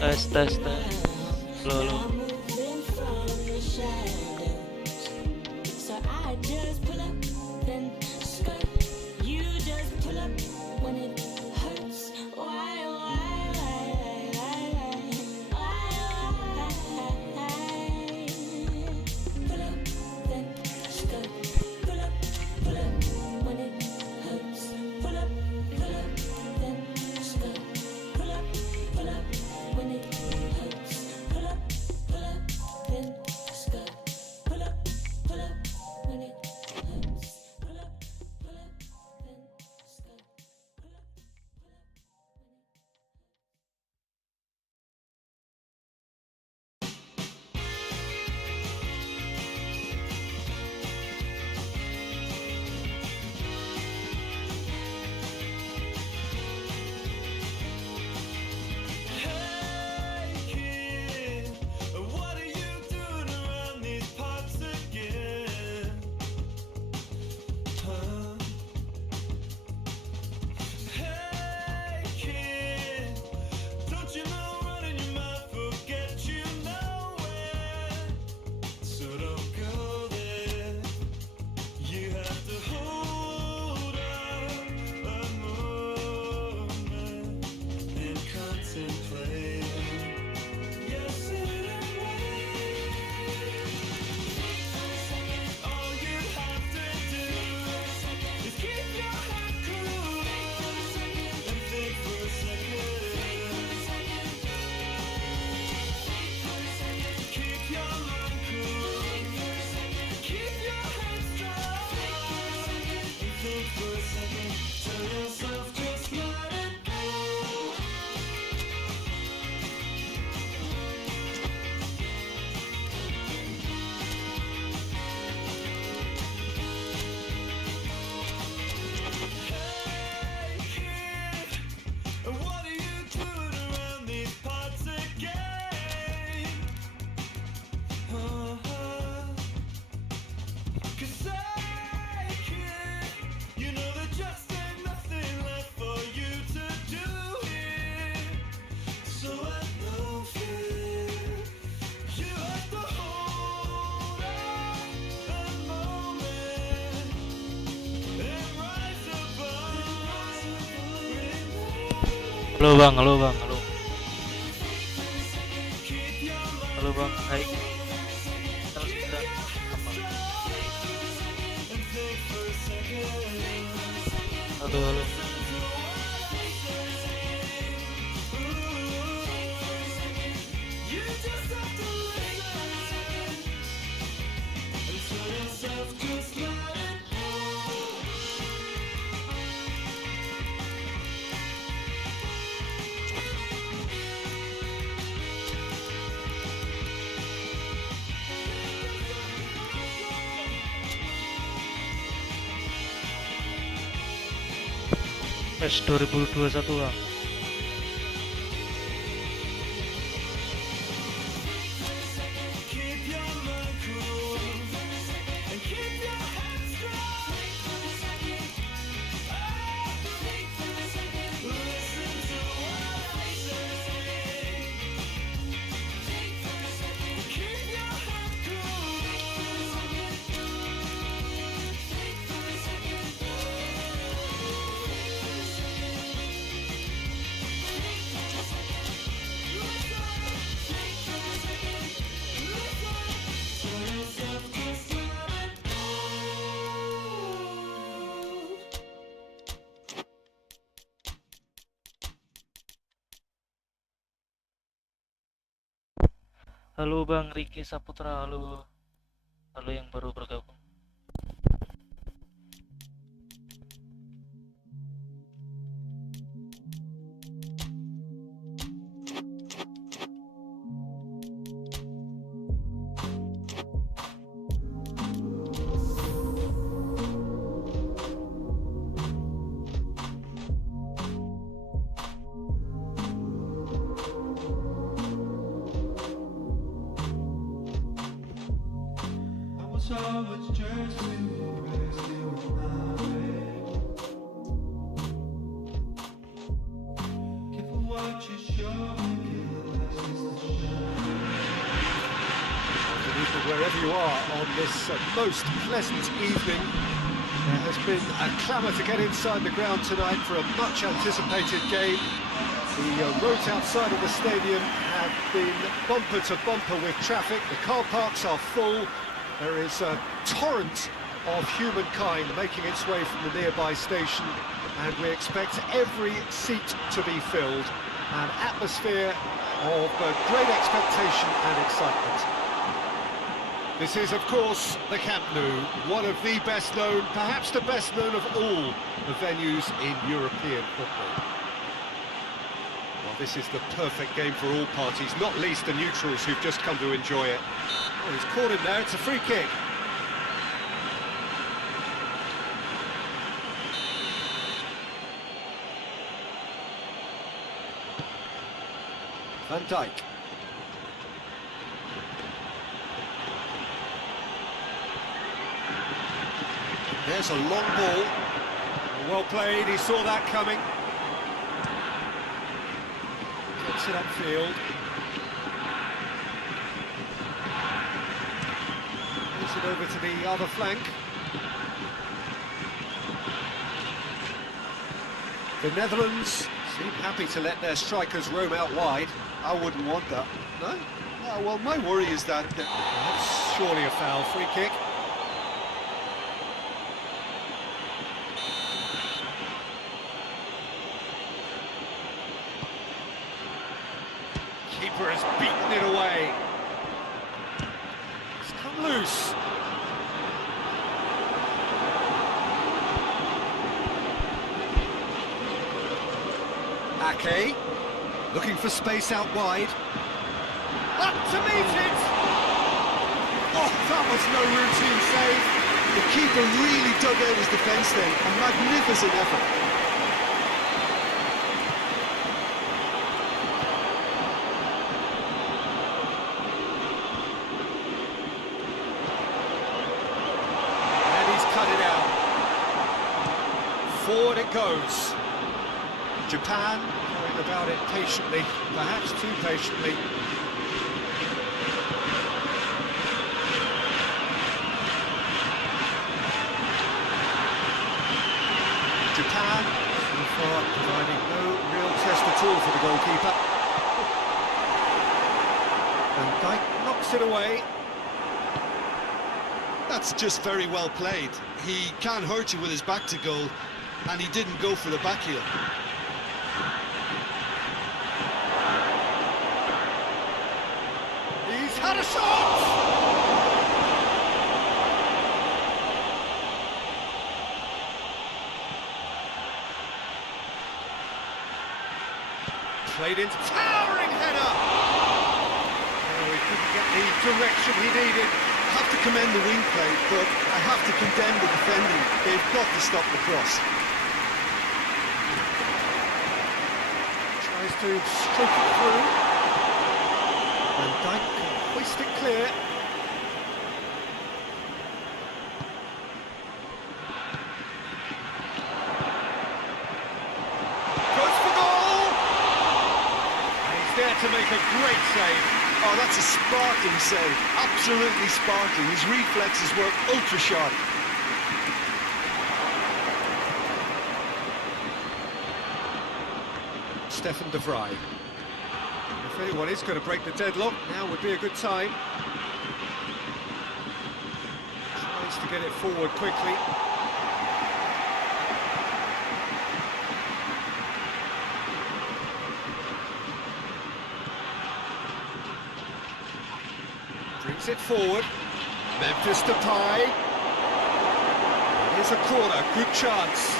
Tes lo lo. Halo bang, halo bang, halo. Halo bang, hai. Terus kita apa? Halo, halo. PES 2021 bang. Halo bang Riki Saputra, halo. Halo yang baru bergabung. wherever you are on this most pleasant evening. There has been a clamour to get inside the ground tonight for a much anticipated game. The roads outside of the stadium have been bumper to bumper with traffic. The car parks are full. There is a torrent of humankind making its way from the nearby station, and we expect every seat to be filled. An atmosphere of great expectation and excitement. This is, of course, the Camp Nou, one of the best known, perhaps the best known of all the venues in European football. Well, this is the perfect game for all parties, not least the neutrals who've just come to enjoy it. Oh, he's caught him there, it's a free kick. Van Dijk. There's a long ball. Well played, he saw that coming. Gets it upfield. Moves it over to the other flank. The Netherlands seem happy to let their strikers roam out wide. I wouldn't want that. No? No, well, my worry is that... That's surely a foul. Free kick. Keeper has beaten it away. It's come loose. Ake, looking for space out wide. Up to meet it! Oh, that was no routine save. The keeper really dug out his defence then. A magnificent effort. And he's cut it out. Forward it goes. Japan going about it patiently, perhaps too patiently. Japan, so far, providing no real test at all for the goalkeeper. Van Dijk knocks it away. That's just very well played. He can't hurt you with his back to goal, and he didn't go for the back heel. He's had a shot! Played into towering header! Oh, he couldn't get the direction he needed. I have to commend the wing play, but I have to condemn the defending. They've got to stop the cross. Tries to stroke it through. Van Dijk can hoist it clear. Goes for goal! And he's there to make a great save. Oh, that's a sparkling save. Absolutely sparkling. His reflexes were ultra sharp. Stefan de Vrij. If anyone is going to break the deadlock, now would be a good time. Tries to get it forward quickly. Brings it forward. Memphis Depay. Here's a corner, good chance.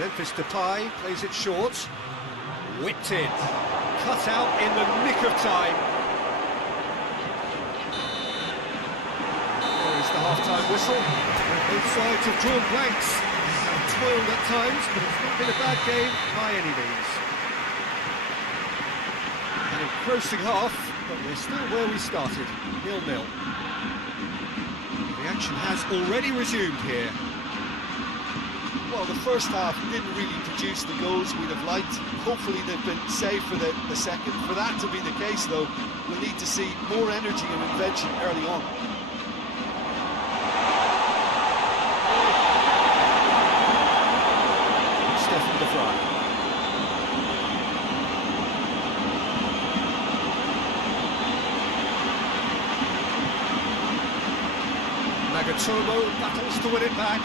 Memphis Depay plays it short. Whipped in. Cut out in the nick of time. There is the half-time whistle. Both sides have drawn blanks. Have toiled at times, but it's not been a bad game by any means. An engrossing half, but we're still where we started, 0-0. The action has already resumed here. Well, Well, the first half didn't really produce the goals we'd have liked. Hopefully they've been saved for the second. For that to be the case, though, we'll need to see more energy and invention early on. Stefan de Vrij. Nagatomo battles to win it back.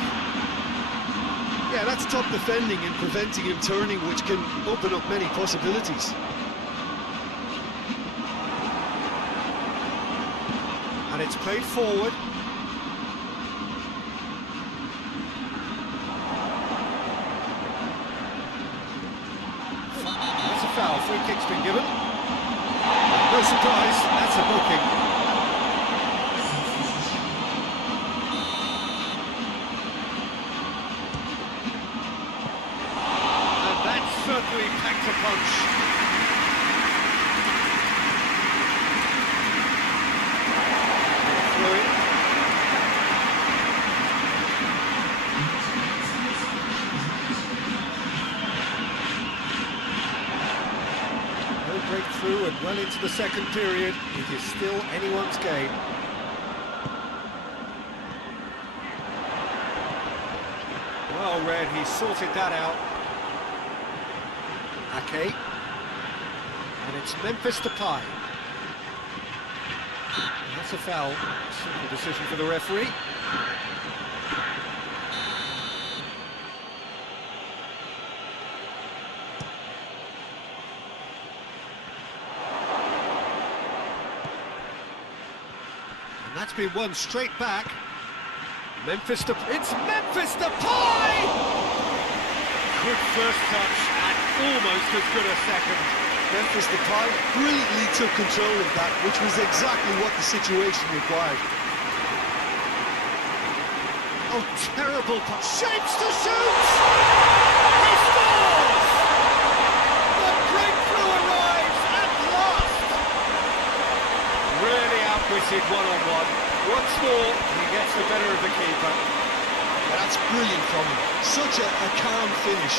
Yeah, that's top defending and preventing him turning, which can open up many possibilities. And it's played forward. That's a foul. Free kick's been given. No surprise, that's a booking. Certainly packed a punch. Through it. No breakthrough and well into the second period. It is still anyone's game. Well read, he sorted that out. Ake. And it's Memphis Depay. And that's a foul. Simple decision for the referee. And that's been won straight back. Memphis Depay. It's Memphis Depay! Good first touch and almost as good a second. Memphis Depay brilliantly took control of that, which was exactly what the situation required. Oh, terrible pass. Shapes to shoot! He scores! The breakthrough arrives at last! Really outwitted one-on-one. Once more, he gets the better of the keeper. That's brilliant from him. Such a calm finish.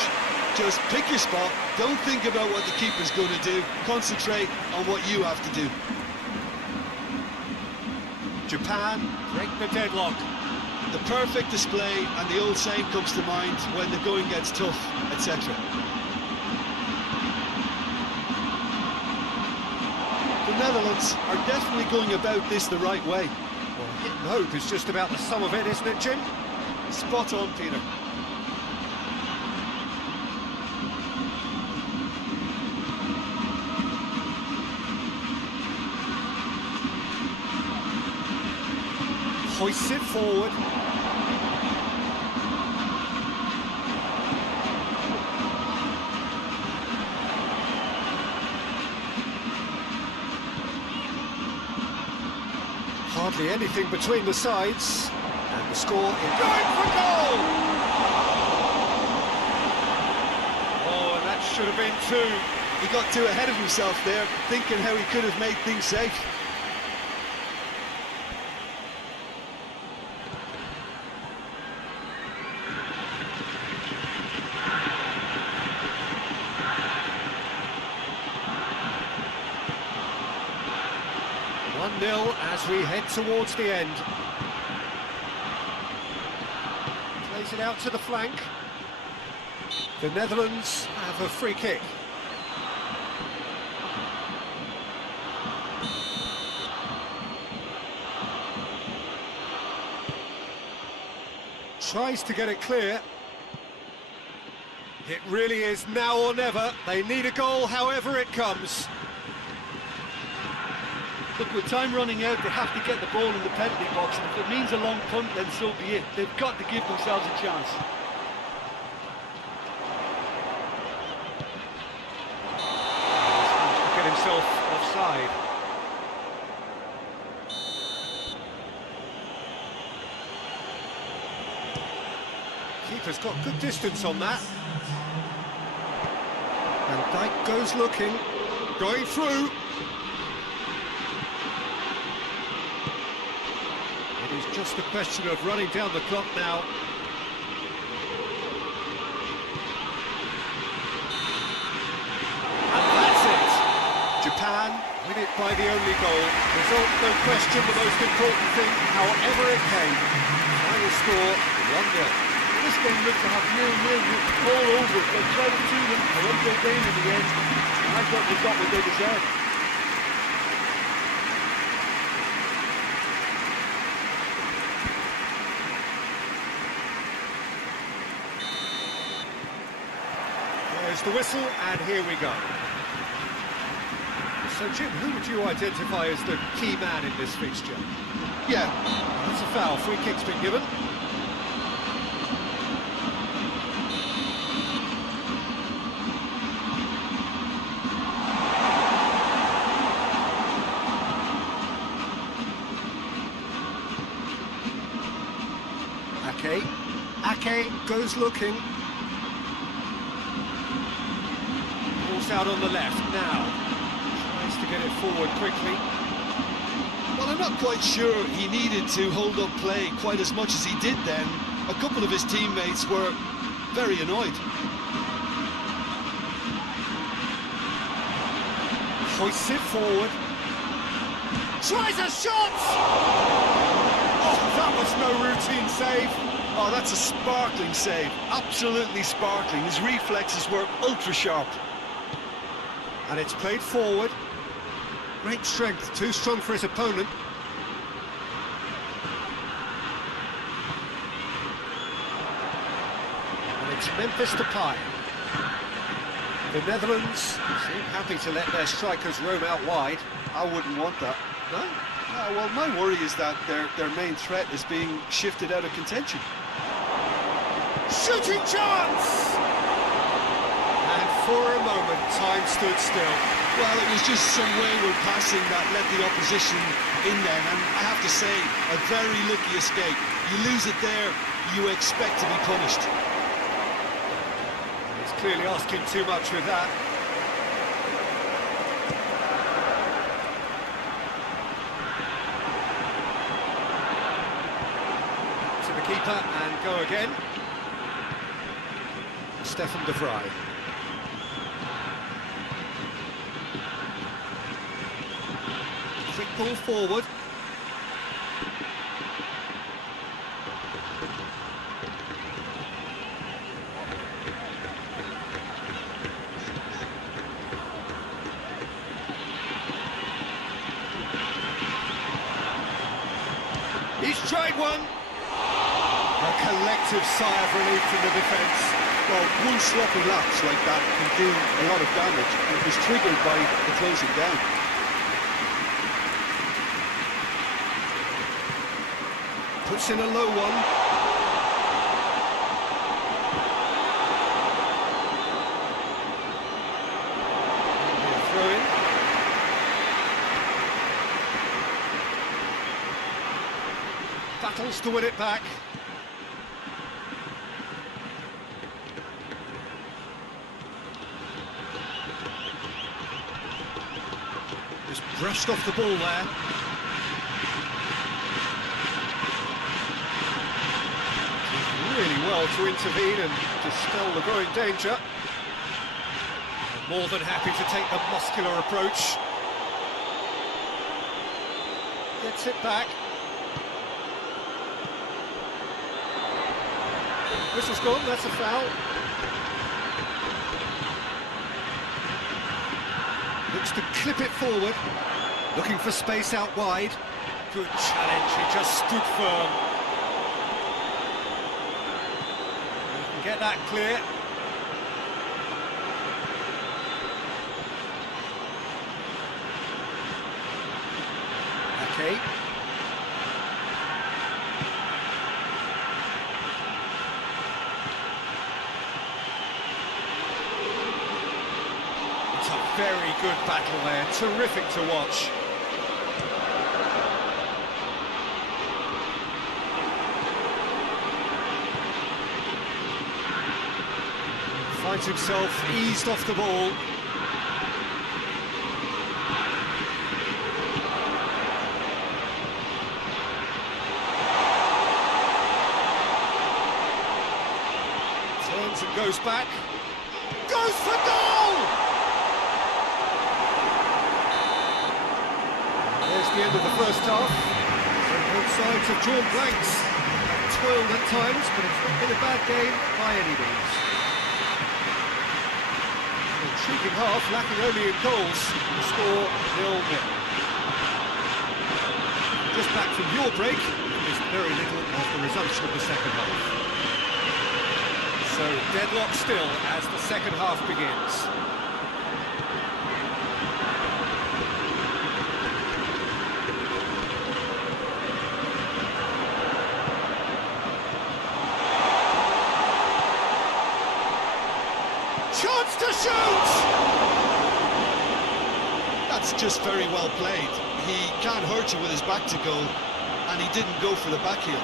Just pick your spot, don't think about what the keeper's going to do, concentrate on what you have to do. Japan break the deadlock. The perfect display, and the old saying comes to mind: when the going gets tough, etc. The Netherlands are definitely going about this the right way. Well, hit and hope is just about the sum of it, isn't it, Jim? Spot on, Peter. Hoists it forward. Hardly anything between the sides. And the score is going for goal! Oh, and that should have been two. He got too ahead of himself there, thinking how he could have made things safe. As we head towards the end. Plays it out to the flank. The Netherlands have a free kick. Tries to get it clear. It really is now or never. They need a goal however it comes. Look, with time running out, they have to get the ball in the penalty box, and if it means a long punt, then so be it. They've got to give themselves a chance. To get himself offside. Keeper's got good distance on that. And Dijk goes looking, going through. It is just a question of running down the clock now. the only goal. Result, no question, the most important thing, however it came. Final score, 1-0. This game looked to have nil-nil all over it. They tried it to them, they won their game in the end. I thought they got what they deserved. There's the whistle, and here we go. So, Jim, who would you identify as the key man in this fixture? Yeah, That's a foul. Free kick's been given. Ake goes looking. Ball's out on the left now. Tries to get it forward quickly. well, I'm not quite sure he needed to hold up play quite as much as he did then. A couple of his teammates were very annoyed. Hoists it forward. Tries a shot! Oh, that was no routine save. Oh, that's a sparkling save. Absolutely sparkling. His reflexes were ultra sharp. And it's played forward. Great strength, too strong for his opponent. And it's Memphis Depay. The Netherlands seem happy to let their strikers roam out wide. I wouldn't want that. No? Well, my worry is that their main threat is being shifted out of contention. Shooting chance! And for a moment, time stood still. Well, it was just some wayward passing that let the opposition in then, and I have to say, a very lucky escape. You lose it there, you expect to be punished. He's clearly asking too much with that. To the keeper and go again. Stefan de Vrij. Quick ball forward. He's tried one. A collective sigh of relief from the defence. Well, one sloppy lapse like that can do a lot of damage, and it was triggered by the closing down. Puts in a low one. Throw in. Battles to win it back. Just brushed off the ball there. Really well to intervene and dispel the growing danger. More than happy to take the muscular approach. Gets it back. Whistle's gone, that's a foul. Looks to clip it forward. Looking for space out wide. Good challenge, he just stood firm. Get that clear. Okay. It's a very good battle there. Terrific to watch. Finds himself eased off the ball. Turns and goes back. Goes for goal! reached the end of the first half. So both sides have drawn blanks. Toiled at times, but it's not been a bad game by any means. An intriguing half, lacking only in goals. The score 0-0. Just back from your break, there's very little of the resumption of the second half. So deadlock still as the second half begins. Chance to shoot! That's just very well played. He can't hurt you with his back to goal, and he didn't go for the back heel.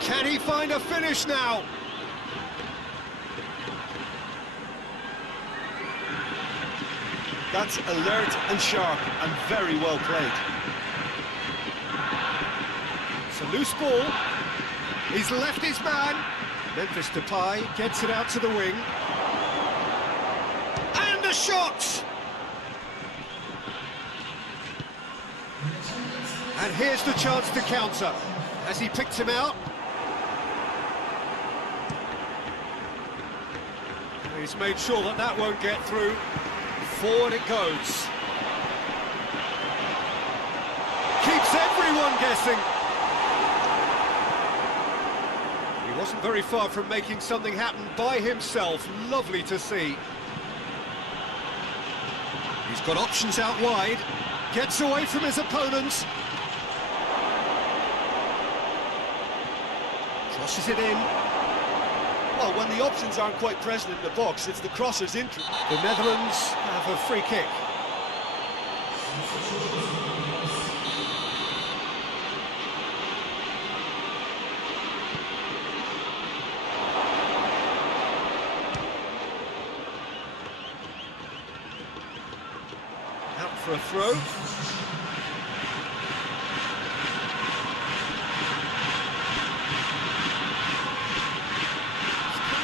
Can he find a finish now? That's alert and sharp and very well played. It's a loose ball. He's left his man. Memphis Depay gets it out to the wing. And a shot! And here's the chance to counter. Has he picked him out? He's made sure that that won't get through. Forward it goes. Keeps everyone guessing. He wasn't very far from making something happen by himself. Lovely to see. He's got options out wide. Gets away from his opponents. Crosses it in. Well, when the options aren't quite present in the box, it's the crosser's interest. The Netherlands have a free kick. Out for a throw.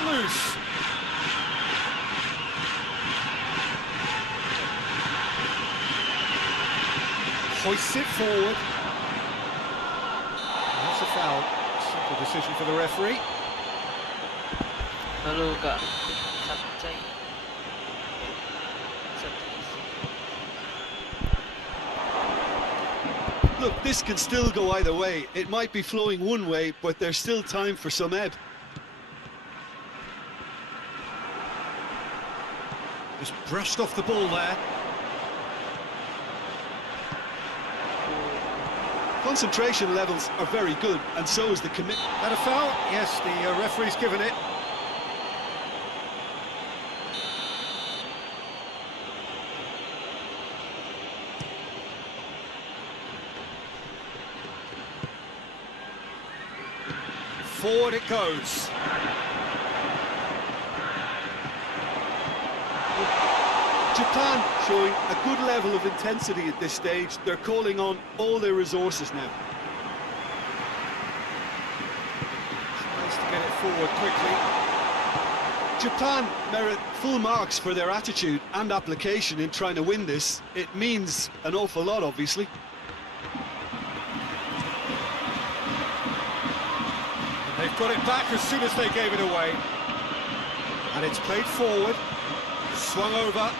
Loose. Hoists it forward. That's a foul. Simple decision for the referee. Halo Kak, santai. Santai. Look, this can still go either way. It might be flowing one way, but there's still time for some ebb. Just brushed off the ball there. Concentration levels are very good, and so is the commitment. That a foul? Yes, the referee's given it. Forward it goes. Japan showing a good level of intensity at this stage. They're calling on all their resources now. Tries to get it forward quickly. Japan merit full marks for their attitude and application in trying to win this. It means an awful lot, obviously. They've got it back as soon as they gave it away. And it's played forward. Swung over.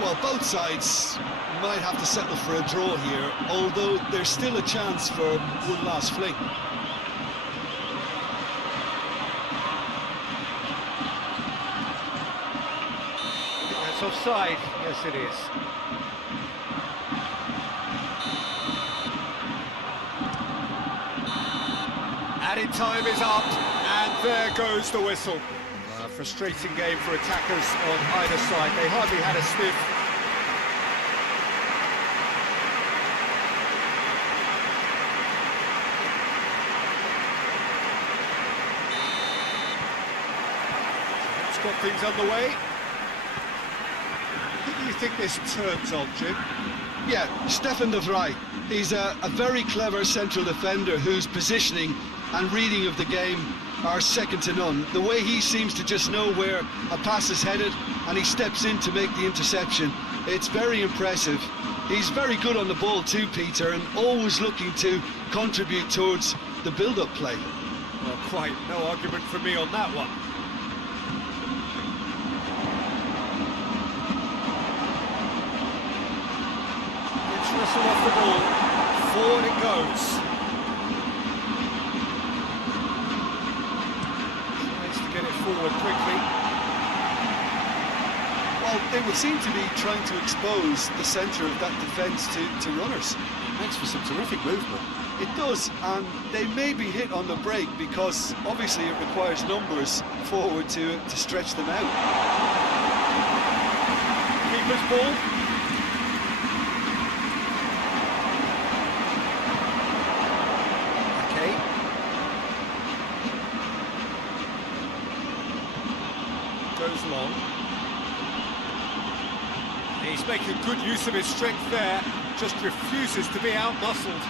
Well, both sides might have to settle for a draw here, although there's still a chance for one last fling. That's offside. Yes, it is. Added time is up, and there goes the whistle. A frustrating game for attackers on either side. They hardly had a sniff. That's got things underway. you think this turns on, Jim? Yeah, Stefan de Vrij. He's a very clever central defender whose positioning and reading of the game are second to none. The way he seems to just know where a pass is headed and he steps in to make the interception, it's very impressive. He's very good on the ball too, Peter, and always looking to contribute towards the build-up play. Well, quite no argument from me on that one. It's wrestled off the ball. Forward it goes. Tries to get it forward quickly. Well, they would seem to be trying to expose the centre of that defence to runners. Makes for some terrific movement. It does, and they may be hit on the break because obviously it requires numbers forward to stretch them out. Keeper's ball. Okay. Goes long. He's making good use of his strength there, just refuses to be out-muscled.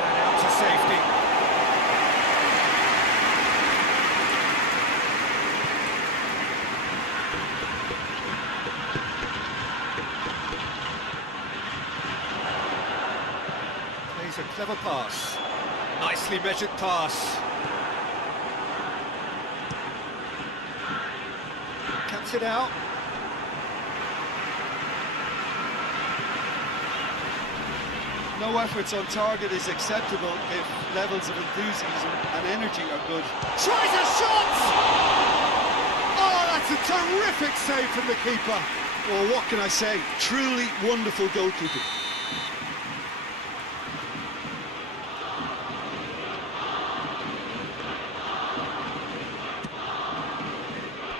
And out to safety. Plays a clever pass. Nicely measured pass. Cuts it out. No efforts on target is acceptable if levels of enthusiasm and energy are good. Tries a shot! Oh, that's a terrific save from the keeper. Well, what can I say? Truly wonderful goalkeeping.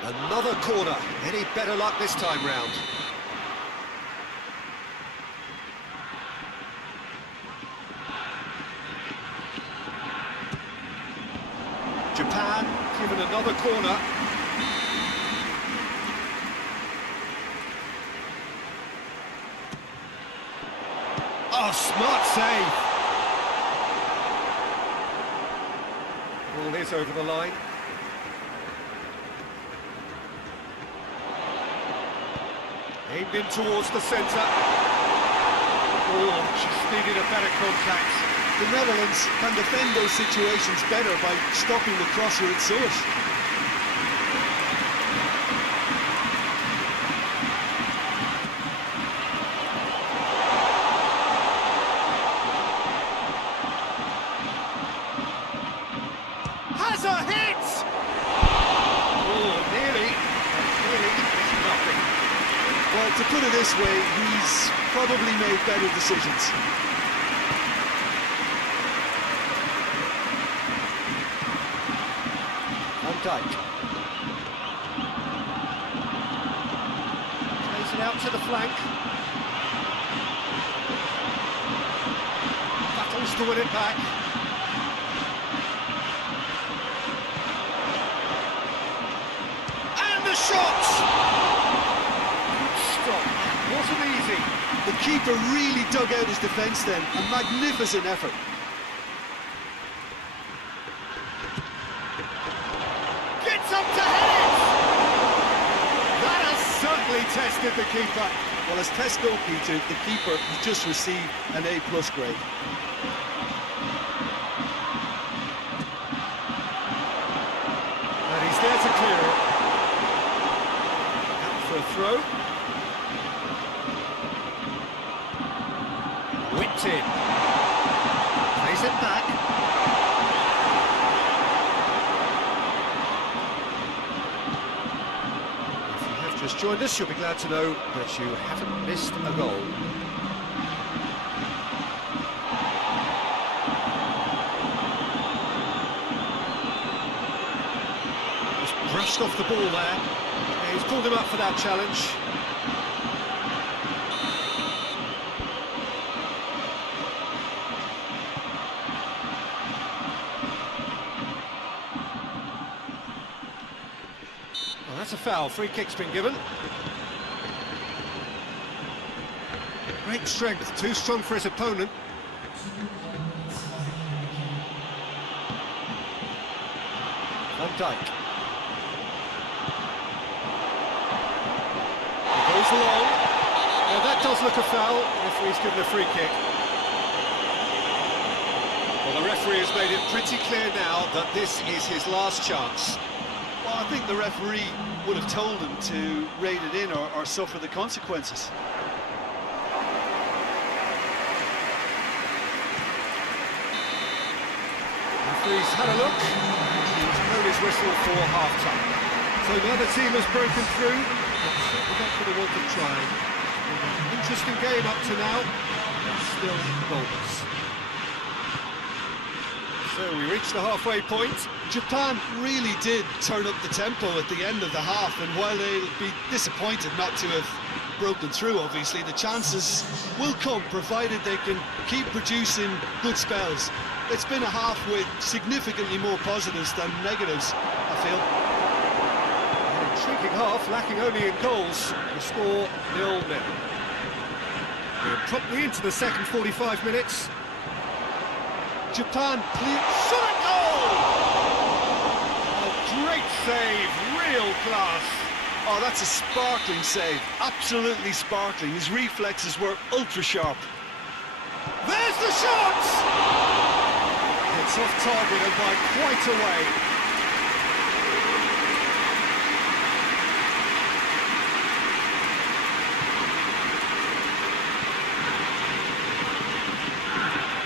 Another corner. Any better luck this time round? Japan given another corner. Oh, smart save. Ball is over the line. Aimed in towards the centre. Oh, just needed a better contact. The Netherlands can defend those situations better by stopping the crosser at source. Has a hit! Oh, nearly. Nearly. It's nothing. Well, to put it this way, he's probably made better decisions. Dijk. Plays it out to the flank. Battles to win it back. And the shot! Good stop. Wasn't easy. The keeper really dug out his defence then. A magnificent effort. Gets up to head it! That has certainly tested the keeper. Well, as test goalkeeper, the keeper has just received an A+ grade. And he's there to clear it. Out for a throw. Whipped in. Plays it back. If you have just joined us, you'll be glad to know that you haven't missed a goal. Just brushed off the ball there. Yeah, he's pulled him up for that challenge. Well, that's a foul. Free kick's been given. Great strength, too strong for his opponent. Van Dijk. He goes long. Now that does look a foul. Referee's given a free kick. Well, the referee has made it pretty clear now that this is his last chance. Well, I think the referee would have told him to rate it in or suffer the consequences. Referee's had a look. He's blown his whistle for half-time. So the other team has broken through. But certainly not for the want of trying. An interesting game up to now, but still goalless. So we reach the halfway point. Japan really did turn up the tempo at the end of the half, and while they'll be disappointed not to have broken through, obviously, the chances will come, provided they can keep producing good spells. It's been a half with significantly more positives than negatives, I feel. An intriguing half, lacking only in goals. The score 0-0. We're promptly into the second 45 minutes. Japan clear. Shot at goal! A great save, real class. Oh, that's a sparkling save. Absolutely sparkling. His reflexes were ultra sharp. There's the shot! It's off target and by quite a way.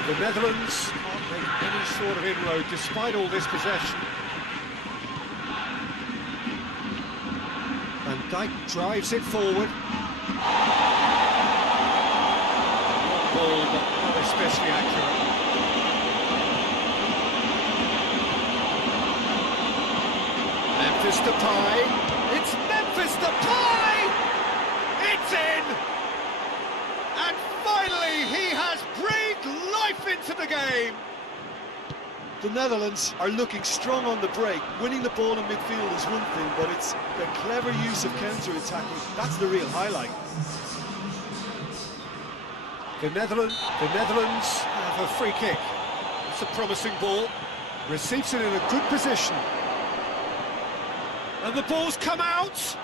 The Netherlands can't make any sort of inroad despite all this possession. Van Dijk drives it forward. Long ball, but not especially accurate. Memphis Depay. It's Memphis Depay! It's in! And finally, he has breathed life into the game! The Netherlands are looking strong on the break. Winning the ball in midfield is one thing, but it's the clever use of counter-attacking. That's the real highlight. The Netherlands have a free kick. It's a promising ball. Receives it in a good position. And the ball's come out.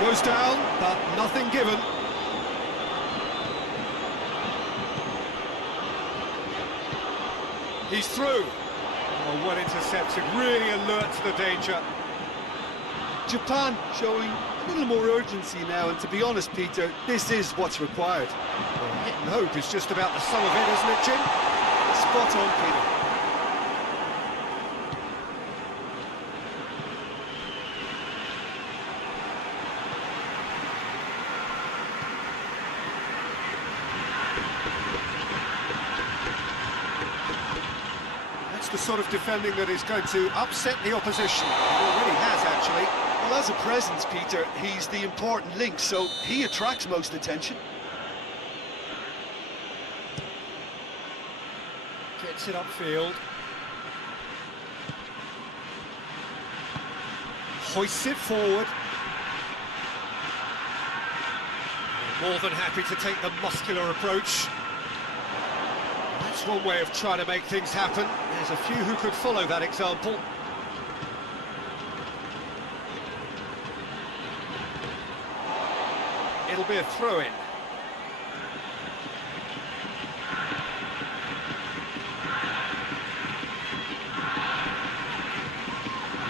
Goes down, but nothing given. He's through. Oh, well intercepted, really alert to the danger. Japan showing a little more urgency now, and to be honest, Peter, this is what's required. Well, hit and hope is just about the sum of it, isn't it, Jim? Spot on, Peter. That's the sort of defending that is going to upset the opposition. It already has, actually. Well, as a presence, Peter, he's the important link, so he attracts most attention. Gets it upfield. Hoists it forward. More than happy to take the muscular approach. That's one way of trying to make things happen. There's a few who could follow that example. It'll be a throw-in.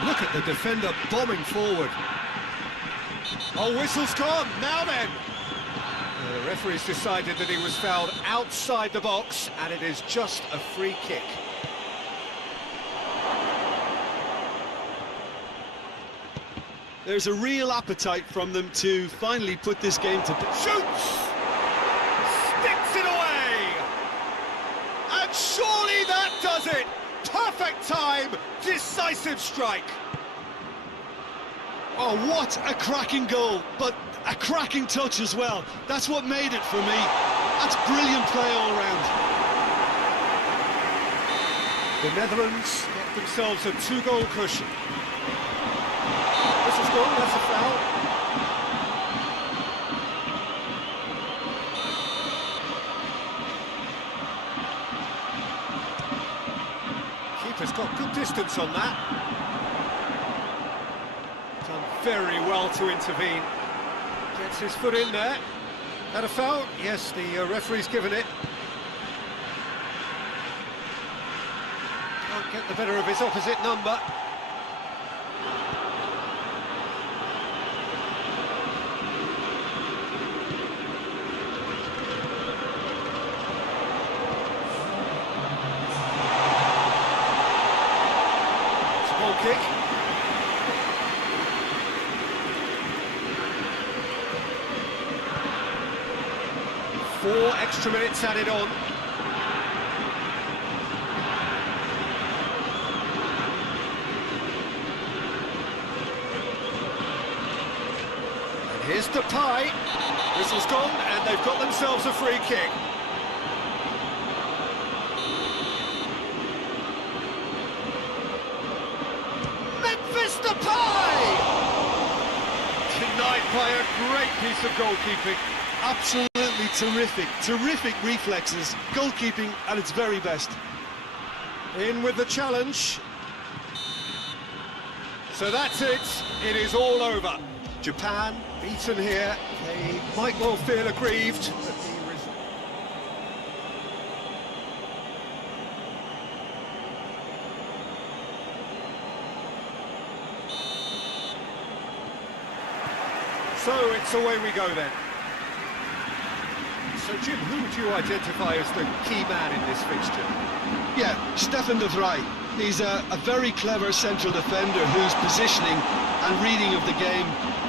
Look at the defender bombing forward. Oh, whistle's gone. Now then. The referee's decided that he was fouled outside the box, and it is just a free kick. There's a real appetite from them to finally put this game to... Shoots! Sticks it away! And surely that does it! Perfect time! Decisive strike! Oh, what a cracking goal, but a cracking touch as well. That's what made it for me. That's brilliant play all round. The Netherlands get themselves a two-goal cushion. distance on that. Done very well to intervene. Gets his foot in there. Had a foul? Yes, the referee's given it. Can't get the better of his opposite number. Ball kick. Four extra minutes added on. And here's the pie. Whistle's gone, and they've got themselves a free kick. Denied by a great piece of goalkeeping. Absolutely terrific reflexes, goalkeeping at its very best. In with the challenge. So that's it. It is all over. Japan beaten here. They might well feel aggrieved. But the result... So it's away we go then. So Jim, who would you identify as the key man in this fixture? Yeah, Stefan de Vrij. He's a very clever central defender whose positioning and reading of the game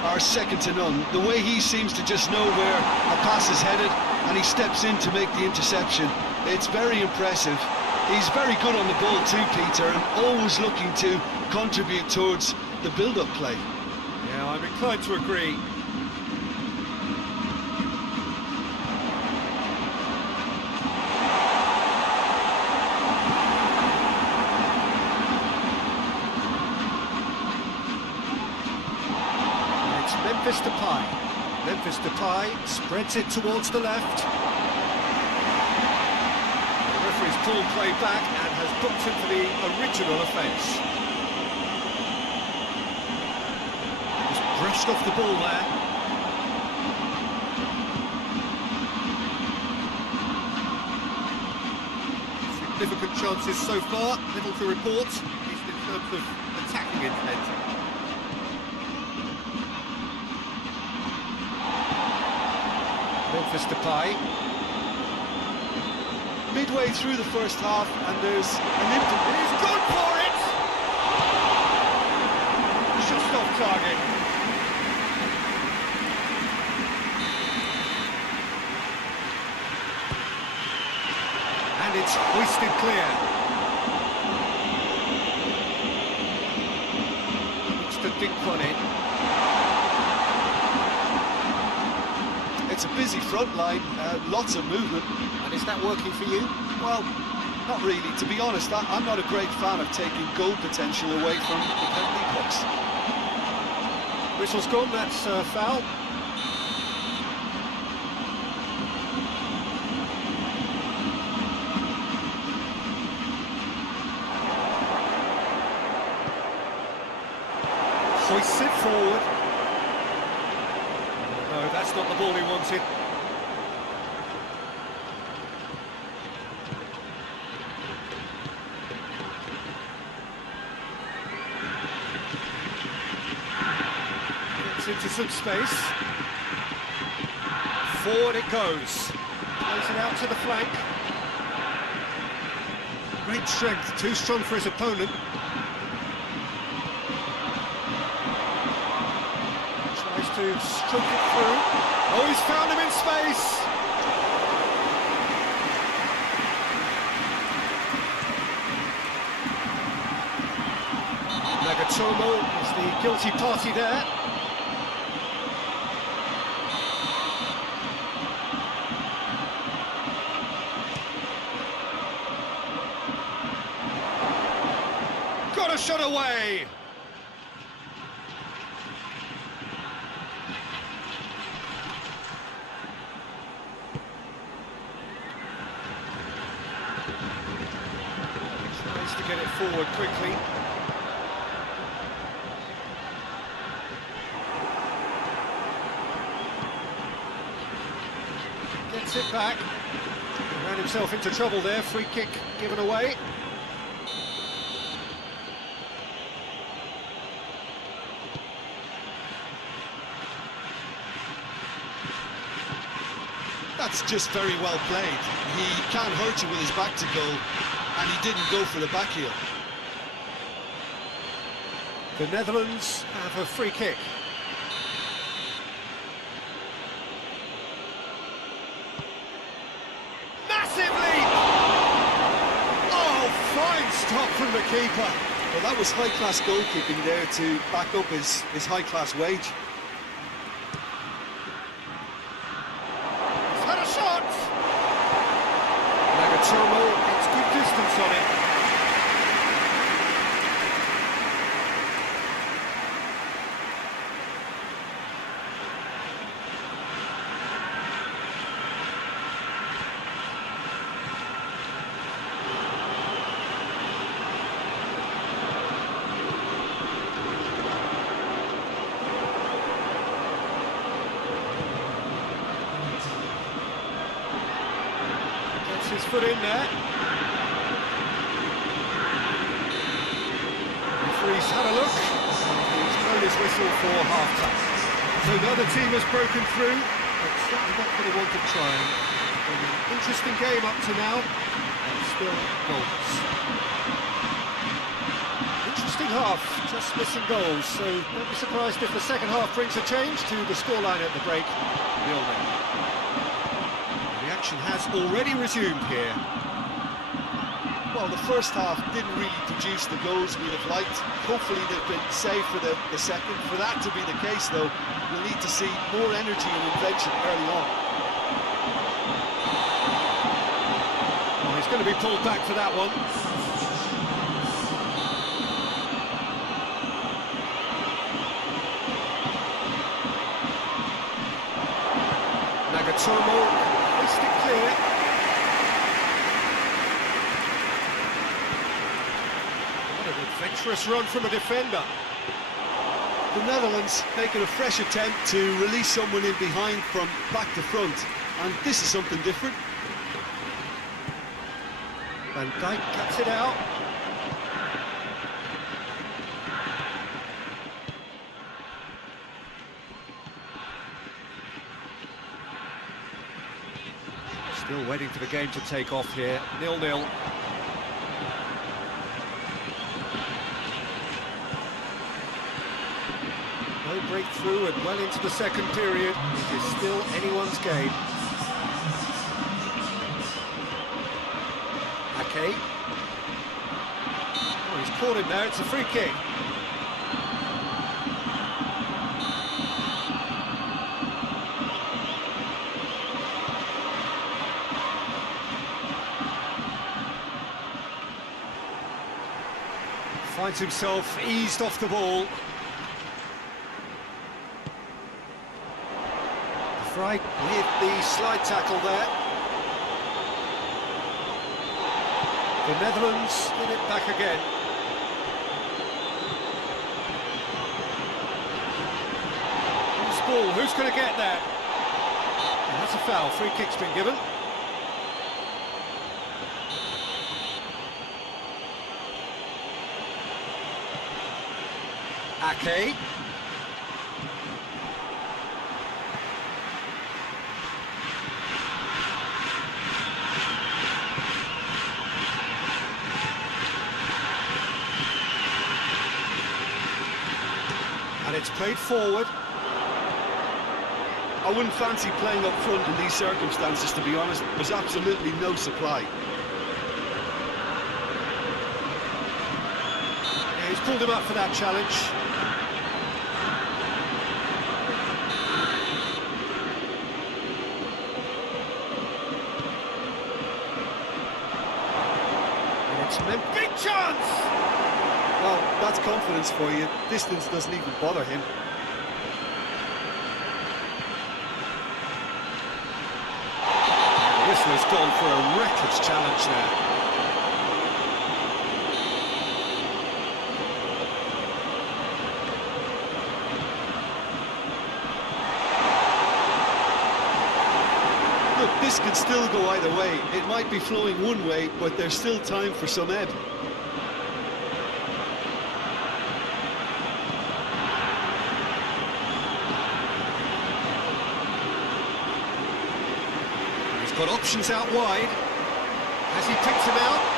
are second to none. The way he seems to just know where a pass is headed and he steps in to make the interception, it's very impressive. He's very good on the ball too, Peter, and always looking to contribute towards the build-up play. Yeah, I'm inclined to agree. Memphis Depay. Memphis Depay spreads it towards the left. The referee's pulled play back and has booked him for the original offence. Just brushed off the ball there. Significant chances so far, little to report, at least in terms of attacking intent. Memphis Depay. Midway through the first half, and there's an empty... He's gone for it! Just off target. And it's hoisted clear. Looks to dink one in. It's a busy front line, lots of movement. And is that working for you? Well, not really. To be honest, I'm not a great fan of taking goal potential away from the penalty box. Whistle's gone, that's foul. Hoists it forward. No, that's not the ball he wanted. Gets into some space. Forward it goes. Plays it out to the flank. Great strength, too strong for his opponent. Tries to stroke it through. Oh, he's found him in space! Nagatomo is the guilty party there. Got a shot away! Tries to get it forward quickly. Gets it back. Ran himself into trouble there. Free kick given away. That's just very well played. He can't hurt you with his back to goal, and he didn't go for the back heel. The Netherlands have a free kick. Massive leap! Oh, fine stop from the keeper. Well, that was high-class goalkeeping there to back up his high-class wage. He's had a shot! Nagatomo gets good distance on it. His foot in there. Referee's had a look. He's blown his whistle for half-time. So the other team has broken through, but certainly not going to want to try. Been an interesting game up to now, and still goals. Interesting half, just missing goals, so don't be surprised if the second half brings a change to the scoreline at the break. 0-0. Action has already resumed here. Well, the first half didn't really produce the goals we'd have liked. Hopefully they've been saved for the second. For that to be the case, though, we'll need to see more energy and invention early on. Well, he's going to be pulled back for that one. Nagatomo. Stick clear. What an adventurous run from a defender. The Netherlands making a fresh attempt to release someone in behind from back to front, and this is something different. Van Dijk cuts it out. Still waiting for the game to take off here, 0-0. No breakthrough and well into the second period. It is still anyone's game. Ake. Oh, he's caught him there, it's a free kick. Finds himself eased off the ball. Frey with the slide tackle there. The Netherlands get it back again. Who's ball? Who's going to get there? And that's a foul. Free kick's been given. Ake. And it's played forward. I wouldn't fancy playing up front in these circumstances, to be honest. There's absolutely no supply. Yeah, he's pulled him up for that challenge. Big chance! Well, that's confidence for you. Distance doesn't even bother him. The whistler's gone for a reckless challenge there. Good This could still go either way. It might be flowing one way, but there's still time for some ebb. He's got options out wide. Has he picked him out?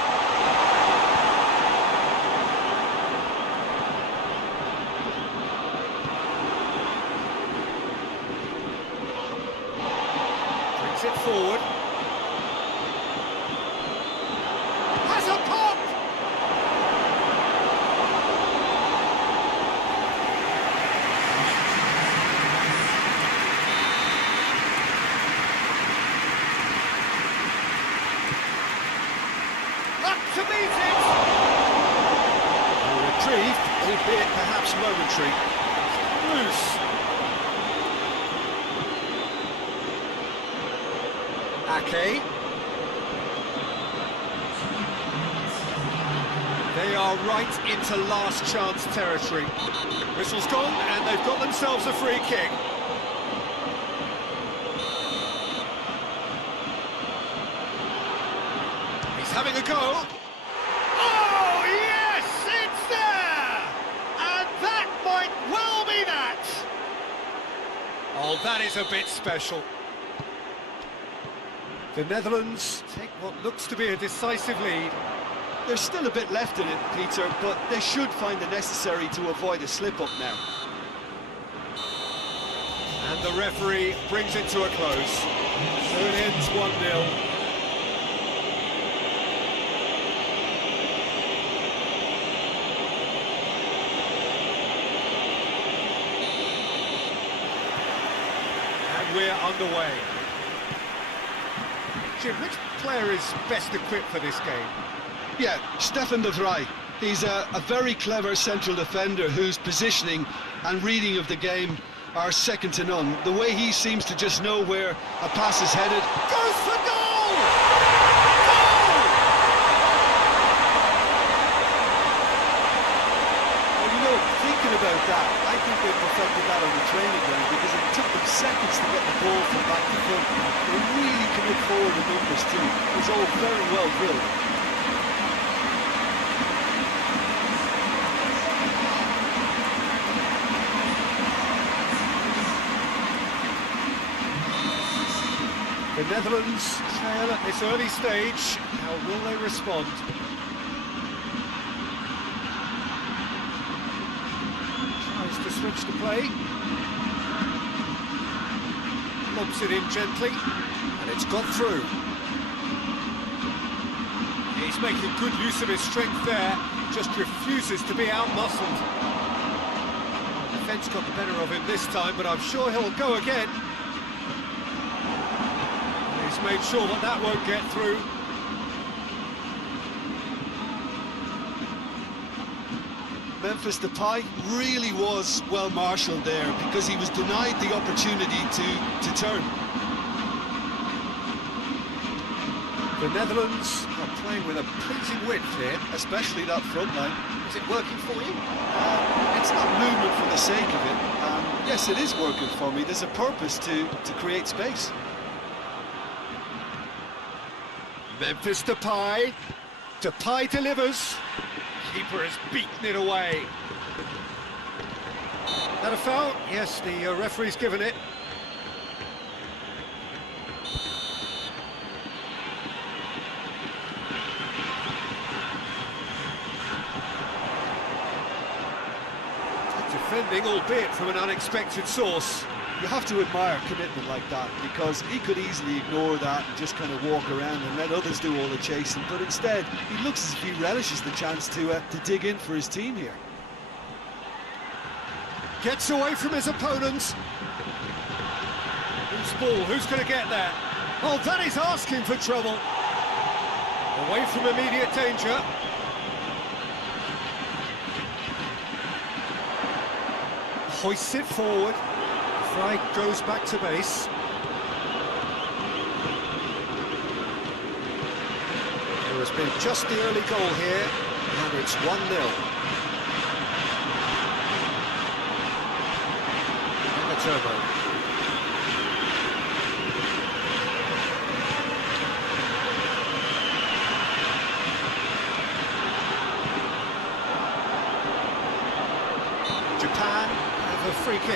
Brings it forward. Has a pop! Up to meet it! Retrieved, albeit perhaps momentary. Loose. Ake. They are right into last chance territory. Whistle's gone and they've got themselves a free kick. He's having a go. Oh, yes, it's there! And that might well be that! Oh, that is a bit special. The Netherlands take what looks to be a decisive lead. There's still a bit left in it, Peter, but they should find the necessary to avoid a slip-up now. And the referee brings it to a close. So it ends 1-0. And we're underway. Jim, which player is best equipped for this game? Yeah, Stefan de Vrij. He's a very clever central defender whose positioning and reading of the game are second to none. The way he seems to just know where a pass is headed. Goes for goal! Goal! Well, you know, thinking about that, I think they perfected that on the training ground because it took them seconds to get the ball from back to front. They really commit forward the numbers too. It was all very well drilled. The Netherlands trail at this early stage. How will they respond? Tries to switch the play. Lobs it in gently, and it's got through. He's making good use of his strength there, just refuses to be outmuscled. The defence got the better of him this time, but I'm sure he'll go again. He's made sure that that won't get through. Memphis Depay really was well marshalled there because he was denied the opportunity to turn. The Netherlands are playing with a pleasing width here. Especially that front line. Is it working for you? It's not movement for the sake of it. Yes, it is working for me. There's a purpose to create space. Memphis Depay. Depay delivers. Keeper has beaten it away. That a foul? Yes, the referee's given it. Defending, albeit from an unexpected source. You have to admire commitment like that because he could easily ignore that and just kind of walk around and let others do all the chasing, but instead he looks as if he relishes the chance to dig in for his team here. Gets away from his opponents. Who's ball? Who's going to get there? Oh, that is asking for trouble. Away from immediate danger. Hoists it forward. Fry goes back to base. There has been just the early goal here, and it's 1-0. And the turbo.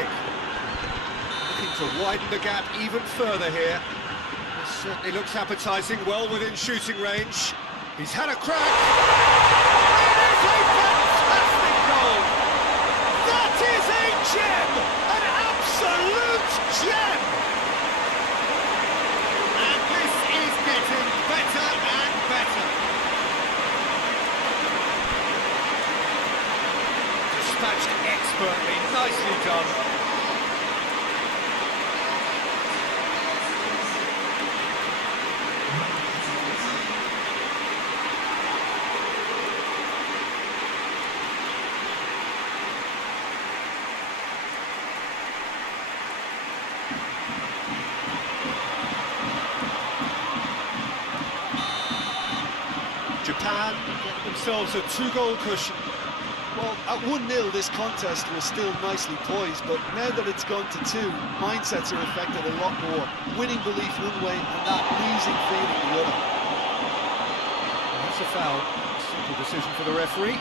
kick. Looking to widen the gap even further here. This certainly looks appetising, well within shooting range. He's had a crack. It is a fantastic goal! That is a gem! An absolute gem! And this is getting better and better. Dispatched expertly, nicely done. Japan get themselves a 2-goal cushion. Well, at 1-0 this contest was still nicely poised, but now that it's gone to 2, mindsets are affected a lot more. Winning belief one way and that losing feeling the other. That's a foul. Simple decision for the referee.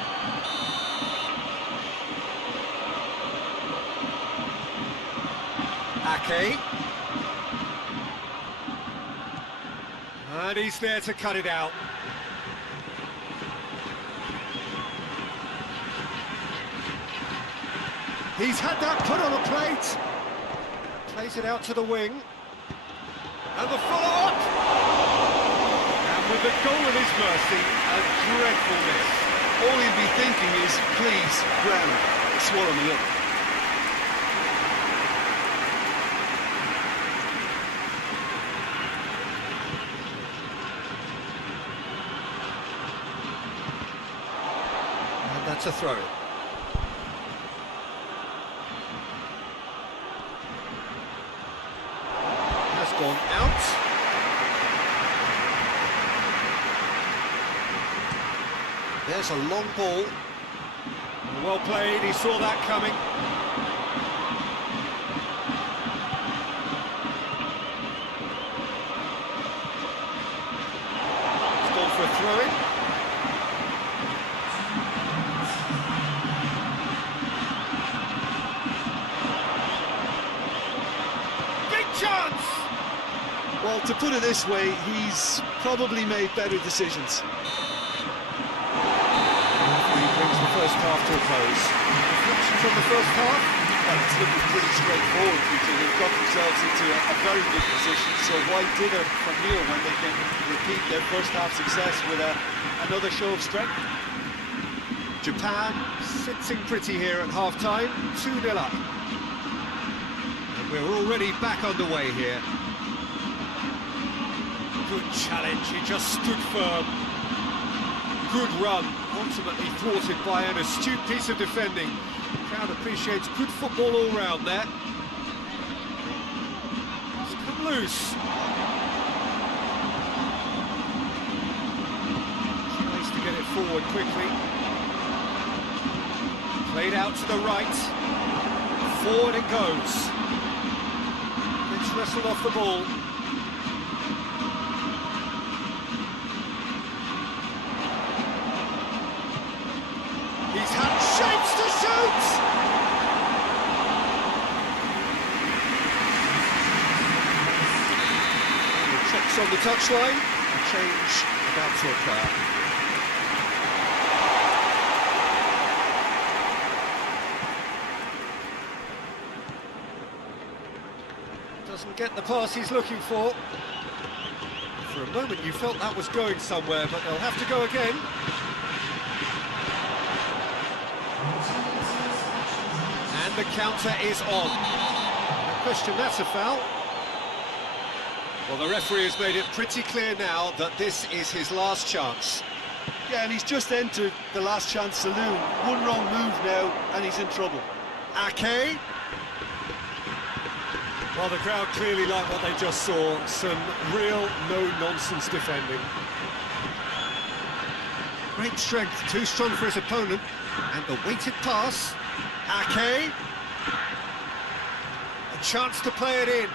Ake. And he's there to cut it out. He's had that put on a plate. Plays it out to the wing. And the follow-up! And with the goal at his mercy, a dreadful miss. All he'd be thinking is, please, ground, swallow me up. And that's a throw. Gone out. There's a long ball. Well played, he saw that coming. He's gone for a throw-in. Chance! Well, to put it this way, he's probably made better decisions. He brings the first half to a close. Reflections on the first half? Well, it's looking pretty straightforward, Peter. They've got themselves into a very good position, so why dither from here when they can repeat their first half success with another show of strength? Japan sitting pretty here at half-time, 2-0 up. And we're already back underway here. Good challenge, he just stood firm. Good run, ultimately thwarted by an astute piece of defending. The crowd appreciates good football all round there. It's come loose. Tries to get it forward quickly. Played out to the right. Forward it goes. Gets wrestled off the ball. He's had shapes to shoot! The checks on the touchline. A change about to occur. Doesn't get the pass he's looking for. For a moment you felt that was going somewhere, but they'll have to go again. And the counter is on. No question, that's a foul. Well, the referee has made it pretty clear now that this is his last chance. Yeah, and he's just entered the last chance saloon. One wrong move now, and he's in trouble. Ake. Well, the crowd clearly like what they just saw. Some real no-nonsense defending. Great strength, too strong for his opponent. And the weighted pass. Ake. A chance to play it in.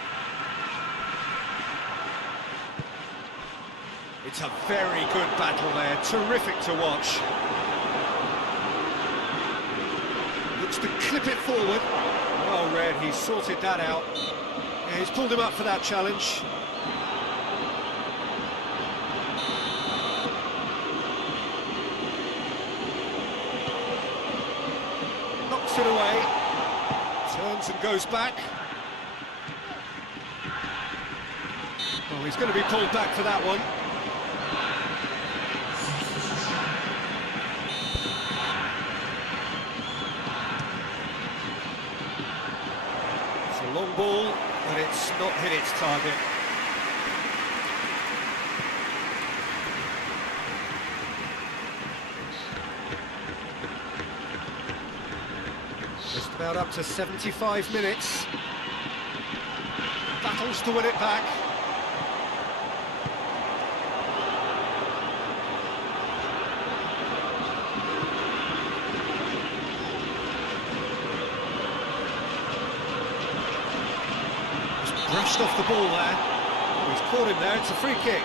It's a very good battle there, terrific to watch. Looks to clip it forward. Well, the red, he's sorted that out. Yeah, he's pulled him up for that challenge. Knocks it away. Turns and goes back. Well, he's going to be pulled back for that one. It's a long ball, but it's not hit its target. Just about up to 75 minutes. Battles to win it back. Brushed off the ball there. Oh, he's caught him there, it's a free kick.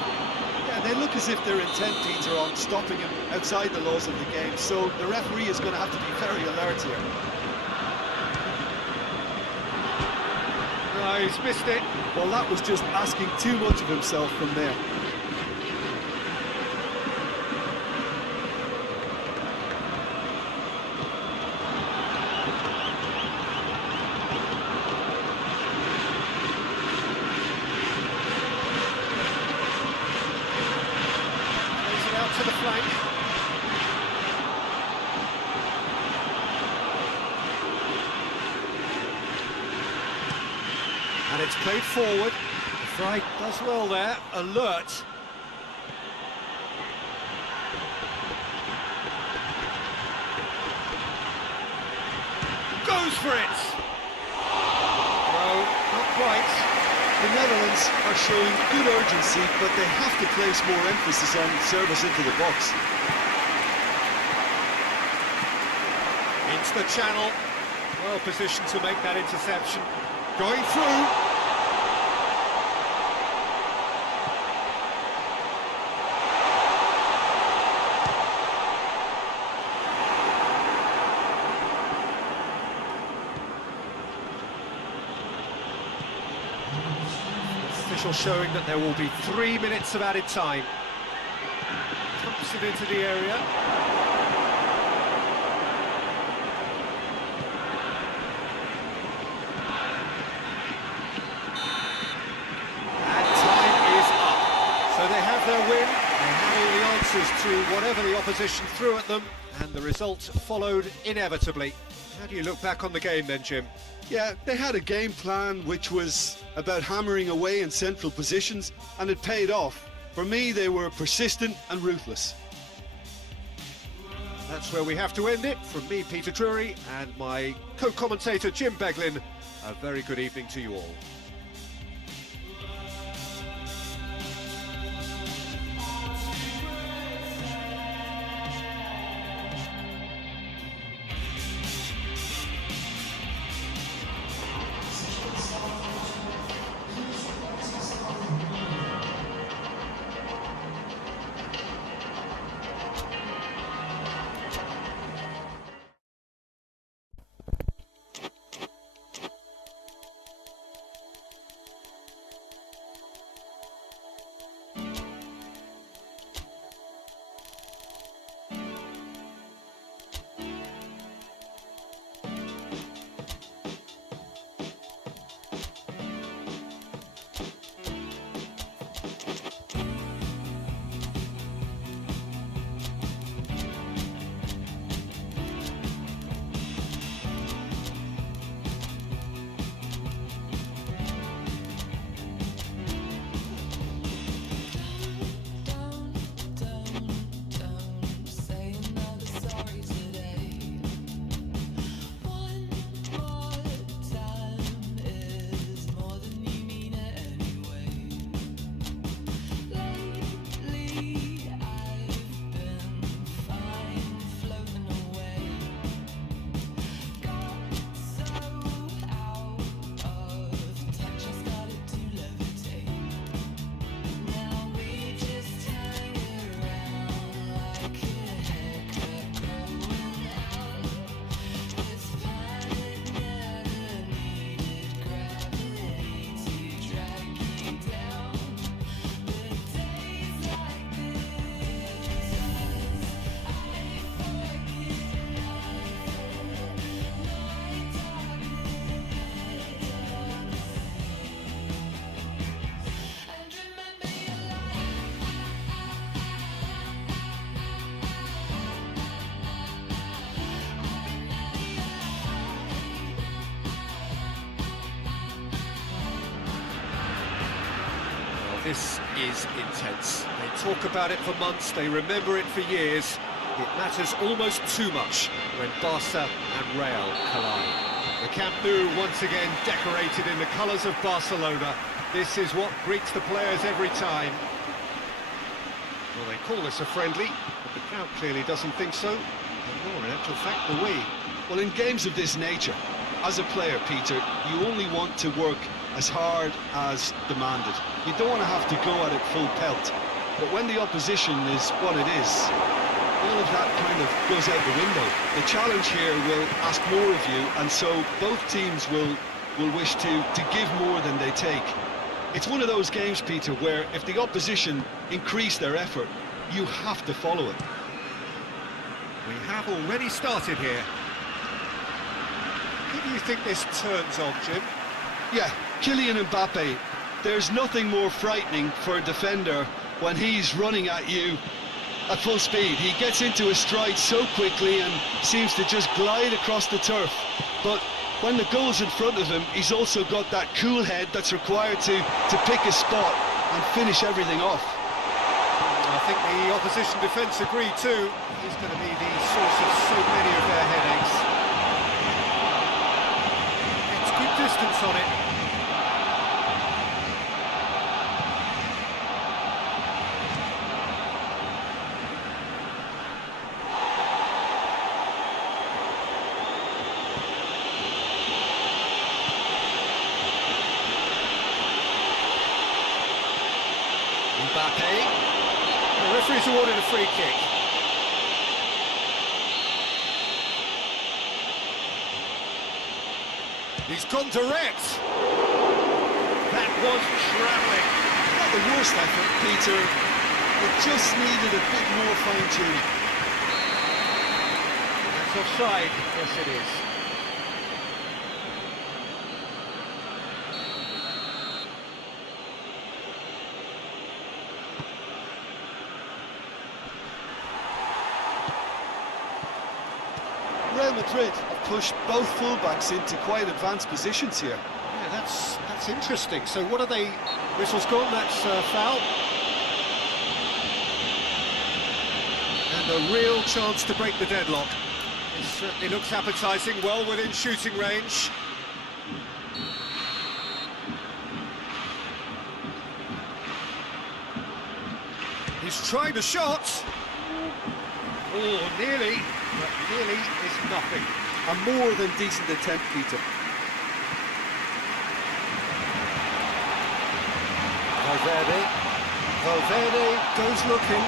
Yeah, they look as if their intent, Peter, on stopping him outside the laws of the game, so the referee is going to have to be very alert here. No, he's missed it. Well, that was just asking too much of himself from there. Plays it out to the flank. And it's played forward. Fry does well there, alert. Goes for it! No, not quite. The Netherlands are showing good urgency, but they have to place more emphasis on service into the box. Into the channel. Well positioned to make that interception. Going through. Official showing that there will be 3 minutes of added time. Pumps it into the area. And time is up. So they have their win, they have all the answers to whatever the opposition threw at them, and the result followed inevitably. How do you look back on the game then, Jim? Yeah, they had a game plan which was about hammering away in central positions, and it paid off. For me, they were persistent and ruthless. That's where we have to end it. From me, Peter Drury, and my co-commentator, Jim Beglin, a very good evening to you all. This is intense. They talk about it for months, they remember it for years. It matters almost too much when Barca and Real collide. The Camp Nou once again decorated in the colours of Barcelona. This is what greets the players every time. Well, they call this a friendly, but the crowd clearly doesn't think so. Nor, in actual fact, do we. Well, in games of this nature, as a player, Peter, you only want to work as hard as demanded. You don't want to have to go at it full pelt. But when the opposition is what it is, all of that kind of goes out the window. The challenge here will ask more of you, and so both teams will wish to give more than they take. It's one of those games, Peter, where if the opposition increase their effort, you have to follow it. We have already started here. Who do you think this turns on, Jim? Yeah, Kylian Mbappe. There's nothing more frightening for a defender when he's running at you at full speed. He gets into a stride so quickly and seems to just glide across the turf. But when the goal's in front of him, he's also got that cool head that's required to pick a spot and finish everything off. I think the opposition defence agree too. He's going to be the source of so many of their headaches. It's good distance on it. Mbappe. The referee's awarded a free kick. He's gone direct. That was travelling. Not the worst effort, Peter. It just needed a bit more fine-tuning. That's offside. Yes, it is. Real Madrid have pushed both fullbacks into quite advanced positions here. Yeah, that's interesting. So what are they... Whistle's gone, that's foul. And a real chance to break the deadlock. It certainly looks appetising, well within shooting range. He's tried a shot. Oh, nearly, but nearly is nothing. A more than decent attempt, Peter. Valverde goes looking.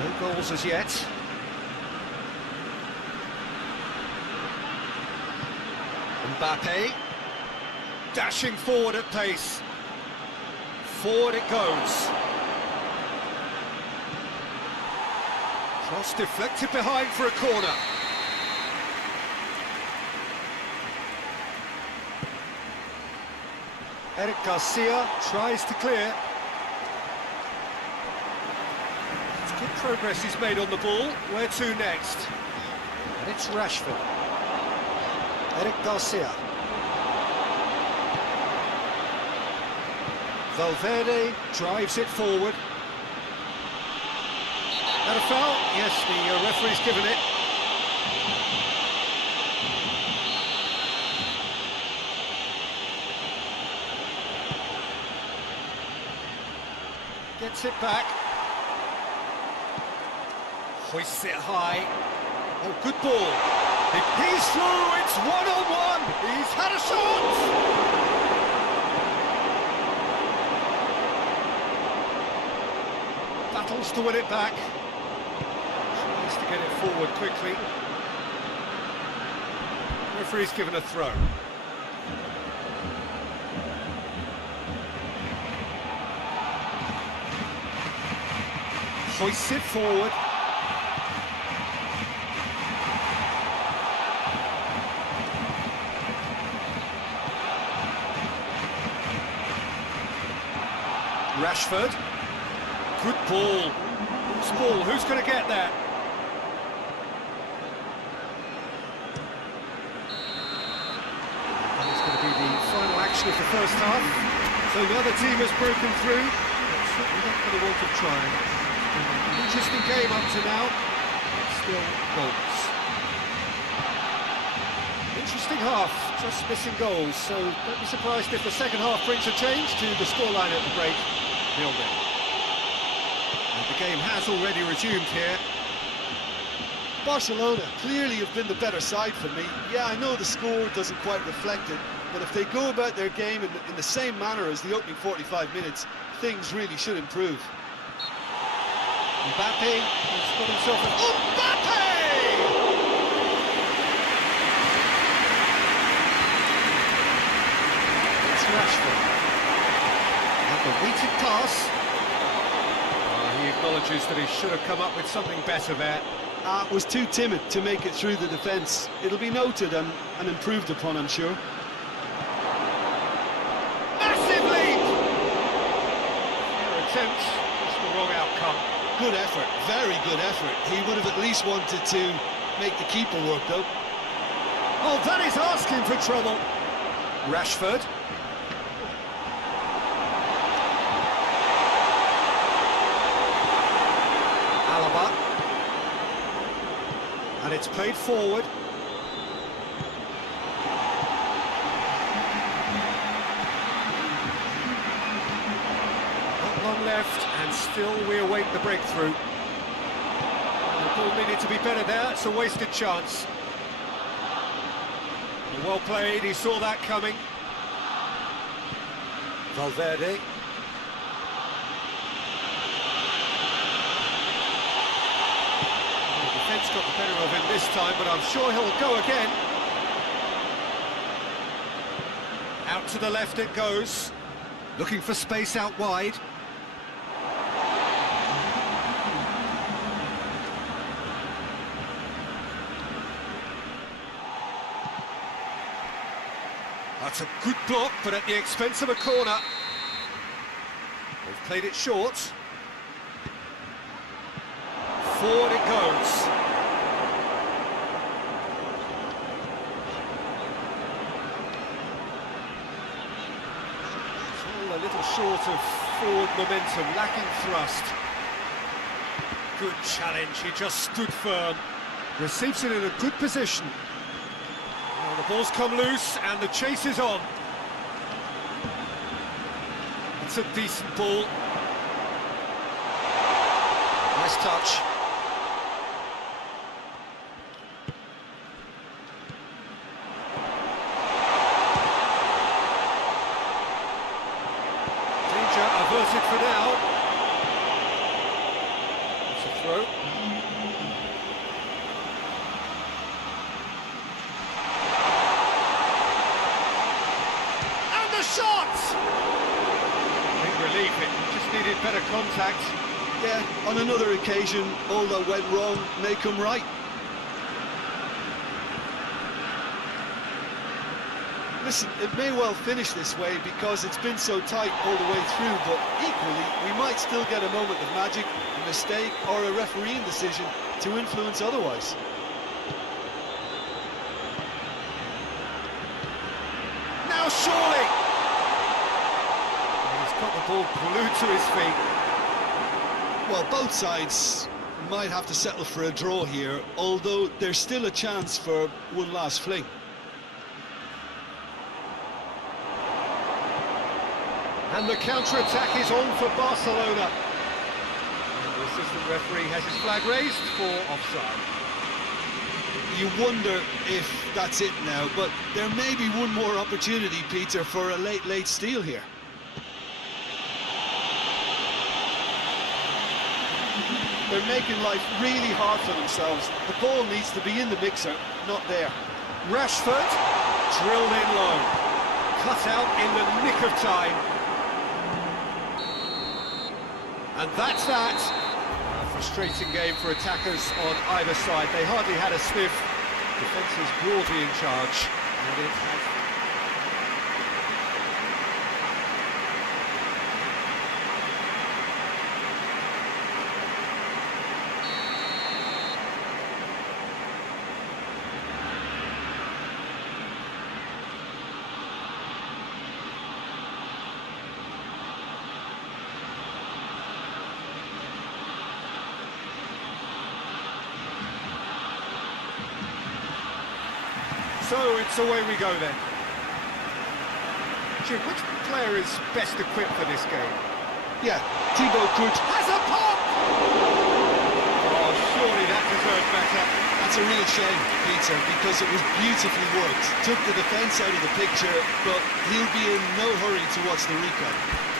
No goals as yet. Mbappe. Dashing forward at pace. Forward it goes. Cross deflected behind for a corner. Eric Garcia tries to clear. It's good progress he's made on the ball. Where to next? And it's Rashford. Eric Garcia. Valverde drives it forward. That a foul? Yes, the referee's given it. Gets it back. Hoists it high. Oh, good ball. He's through, it's one-on-one. He's had a shot. Battles to win it back. Tries to get it forward quickly. Referee's given a throw. Hoists it forward. Rashford. Good ball. Who's going to get that? fraction of the first half. So neither team has broken through, but certainly not for the want of trying. Interesting game up to now, but still goals. Interesting half, just missing goals, so don't be surprised if the second half brings a change to the scoreline at the break, 0-0. And the game has already resumed here. Barcelona clearly have been the better side for me. Yeah, I know the score doesn't quite reflect it, but if they go about their game in the same manner as the opening 45 minutes, things really should improve. Mbappe has got himself a... Mbappe! It's Rashford. And the weighted pass. He acknowledges that he should have come up with something better there. Was too timid to make it through the defence. It'll be noted and improved upon, I'm sure. Massive lead! Fair attempt, just the wrong outcome. Good effort, very good effort. He would have at least wanted to make the keeper work, though. Oh, that is asking for trouble. Rashford. Alaba. And it's played forward. Not long left, and still we await the breakthrough. And the ball needed to be better there, it's a wasted chance. Well played, he saw that coming. Valverde. The defence got the better of him this time, but I'm sure he'll go again. Out to the left it goes. Looking for space out wide. That's a good block, but at the expense of a corner. They've played it short. Forward it goes. Still a little short of forward momentum, lacking thrust. Good challenge, he just stood firm. Receives it in a good position. Well, the ball's come loose and the chase is on. It's a decent ball. Nice touch. Danger averted for now. It's a throw. Relief, it just needed better contact. Yeah, on another occasion, all that went wrong may come right. Listen, it may well finish this way because it's been so tight all the way through, but equally, we might still get a moment of magic, a mistake, or a refereeing decision to influence otherwise. Now surely! Got the ball glued to his feet. Well, both sides might have to settle for a draw here, although there's still a chance for one last fling. And the counter-attack is on for Barcelona. And the assistant referee has his flag raised for offside. You wonder if that's it now, but there may be one more opportunity, Peter, for a late steal here. They're making life really hard for themselves. The ball needs to be in the mixer, not there. Rashford, drilled in low. Cut out in the nick of time. And that's that. A frustrating game for attackers on either side. They hardly had a sniff. Defence is broadly in charge. And it has... So it's away we go then. Jim, which player is best equipped for this game? Yeah, Thibaut Courtois. Has a pop! Oh, surely that deserved better. That's a real shame, Peter, because it was beautifully worked. Took the defence out of the picture, but he'll be in no hurry to watch the replay.